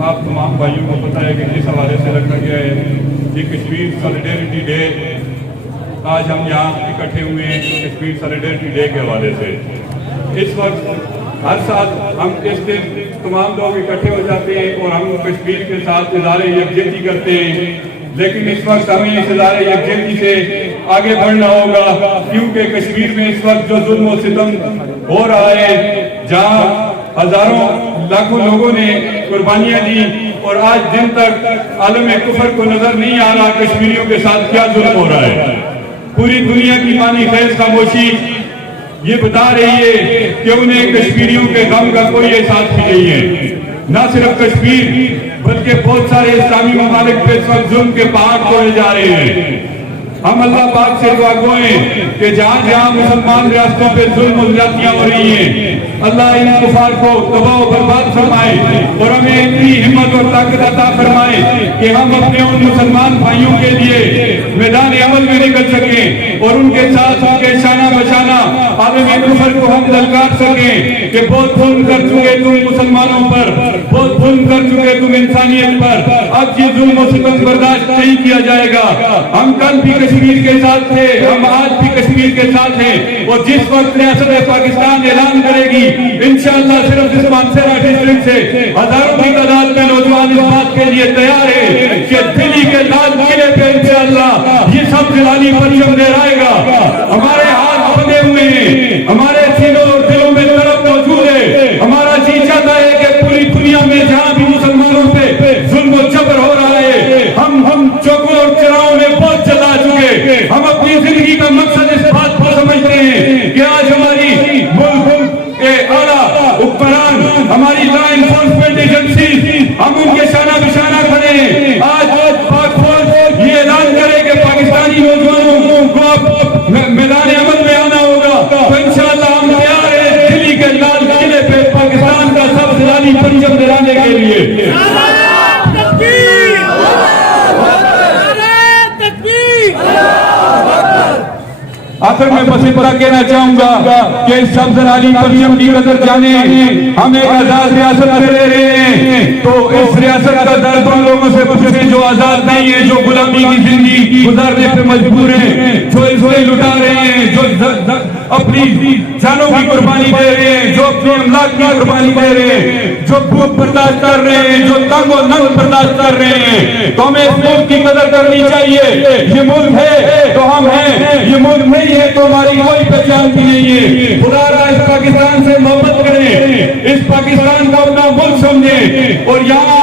آپ تمام بھائیوں کو پتہ ہے کہ جس حوالے سے رکھا گیا ہے یہ کشمیر سالیڈیرٹی ڈے، آج ہم یہاں اکٹھے ہوئے ہیں کشمیر سالیڈیرٹی ڈے کے حوالے سے۔ اس وقت ہر سال ہم اس دن تمام لوگ اکٹھے ہو جاتے ہیں اور ہم کشمیر کے ساتھ اظہار یکجہتی کرتے ہیں، لیکن اس وقت ہمیں اس اظہار یکجہتی سے آگے بڑھنا ہوگا، کیونکہ کشمیر میں اس وقت جو ظلم و ستم ہو رہا ہے، جہاں ہزاروں لاکھوں لوگوں نے قربانیاں دی اور آج دن تک عالم کفر کو نظر نہیں آ رہا کشمیریوں کے ساتھ کیا ظلم ہو رہا ہے۔ پوری دنیا کی پانی خیز خاموشی یہ بتا رہی ہے کہ انہیں کشمیریوں کے غم کا کوئی احساس بھی نہیں ہے۔ نہ صرف کشمیر بلکہ بہت سارے اسلامی ممالک پہ اس وقت ظلم کے پہاڑ توڑے جا رہے ہیں۔ ہم اللہ پاک سے دعا گو ہیں کہ جہاں جہاں مسلمان ریاستوں پہ ظلم و زیادتیاں ہو رہی ہیں، اللہ ان کفار کو تباہ و برباد فرمائے اور ہمیں اتنی ہمت اور طاقت عطا فرمائے کہ ہم اپنے ان مسلمان بھائیوں کے لیے میدان عمل میں نکل سکیں اور ان کے ساتھ ان کے شانہ بشانہ عالم کفر کو ہم للکار سکیں کہ بہت ظلم کر چکے تم مسلمانوں پر، بہت ظلم کر چکے تم انسانیت پر، اب یہ ظلم و ستم برداشت نہیں کیا جائے گا۔ ہم کل بھی کشمیر کے ساتھ تھے، ہم آج بھی کشمیر کے ساتھ ہیں، اور جس وقت ریاست پاکستان اعلان کرے گی انشاءاللہ صرف اس مانسہرہ ڈسٹرکٹ سے ہزاروں کی تعداد میں نوجوان اس بات کے لیے تیار ہے کہ دلی کے لال قلعے پہ انشاءاللہ یہ سب جلالی پرچم لہرائے گا۔ ہمارے ہاتھ بندھے ہوئے ہیں، ہمارے سینوں اور دلوں میں طرف موجود ہے۔ ہمارا جی چاہتا ہے کہ پوری دنیا میں جہاں بھی مسلمانوں پہ ظلم و جبر ہو رہا ہے، ہم چوکوں اور چراہوں میں بہت چلا چکے، ہم اپنی زندگی کا مقصد اس بات کو سمجھتے ہیں کہ آج ہماری ملک کے اعلیٰ حکمران، ہماری لا انفورسمنٹ ایجنسیز، ہم ان کے شانہ بشانہ کھڑے ہیں۔ آج پاک فوج یہ اعلان کرے کہ پاکستانی نوجوانوں کو اب میدان عمل میں آنا ہوگا، تو انشاءاللہ ہم تیار ہیں دلی کے لال قلعے پہ پاکستان کا سب سے جلالی پرچم لہرانے کے لیے۔ آخر میں بس اتنا کہنا چاہوں گا کہ اس سب زلالی پرچم کی قدر جانے، ہم ایک آزاد ریاست میں رہ رہے ہیں، تو اس ریاست کا درد ان لوگوں سے پوچھیں جو آزاد نہیں ہیں، جو غلامی کی زندگی گزارنے پہ مجبور ہیں، جو عزتیں لٹا رہے ہیں، جو اپنی جانوں کی قربانی دے رہے ہیں، جو اپنے املاک کی قربانی دے رہے ہیں، جو بھوک برداشت کر رہے ہیں، جو تنگ و ننگ برداشت کر رہے ہیں، تو ہمیں اس ملک کی قدر کرنی چاہیے۔ یہ ملک ہے تو ہم ہیں، یہ ملک نہیں ہے تو ہماری کوئی پہچان بھی نہیں ہے۔ خدا را اس پاکستان سے محبت کریں، اس پاکستان کا اپنا ملک سمجھیں، اور یہاں